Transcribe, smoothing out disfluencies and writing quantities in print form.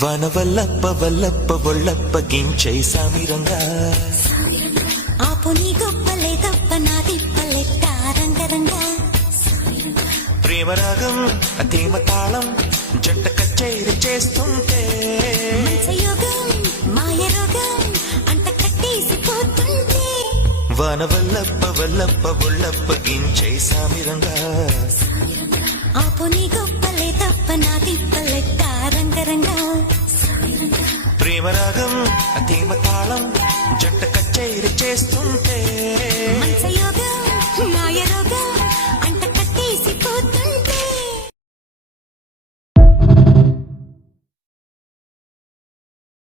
వనవల్లప్ప వల్లప్ప ఒళ్ళప్ప గించై సామిరంగా ఆపు నీ గొప్పలే తప్ప నా తిప్పలెట్ట రంగరంగా ప్రేమరాగం అతీమ తాళం జంట కచేరి చేస్తుంటే మంచయోగం మాయ రోగం అంట కట్టేసిపోతుంటే వనవల్లప్ప వల్లప్ప ఒళ్ళప్ప గించై సామిరంగా ఆపు నీ గొప్పలే తప్ప నా తిప్పలెట్ట రంగరంగా ప్రేమరాగం అతీమ తాళం జంట కచేరి చేస్తుంటే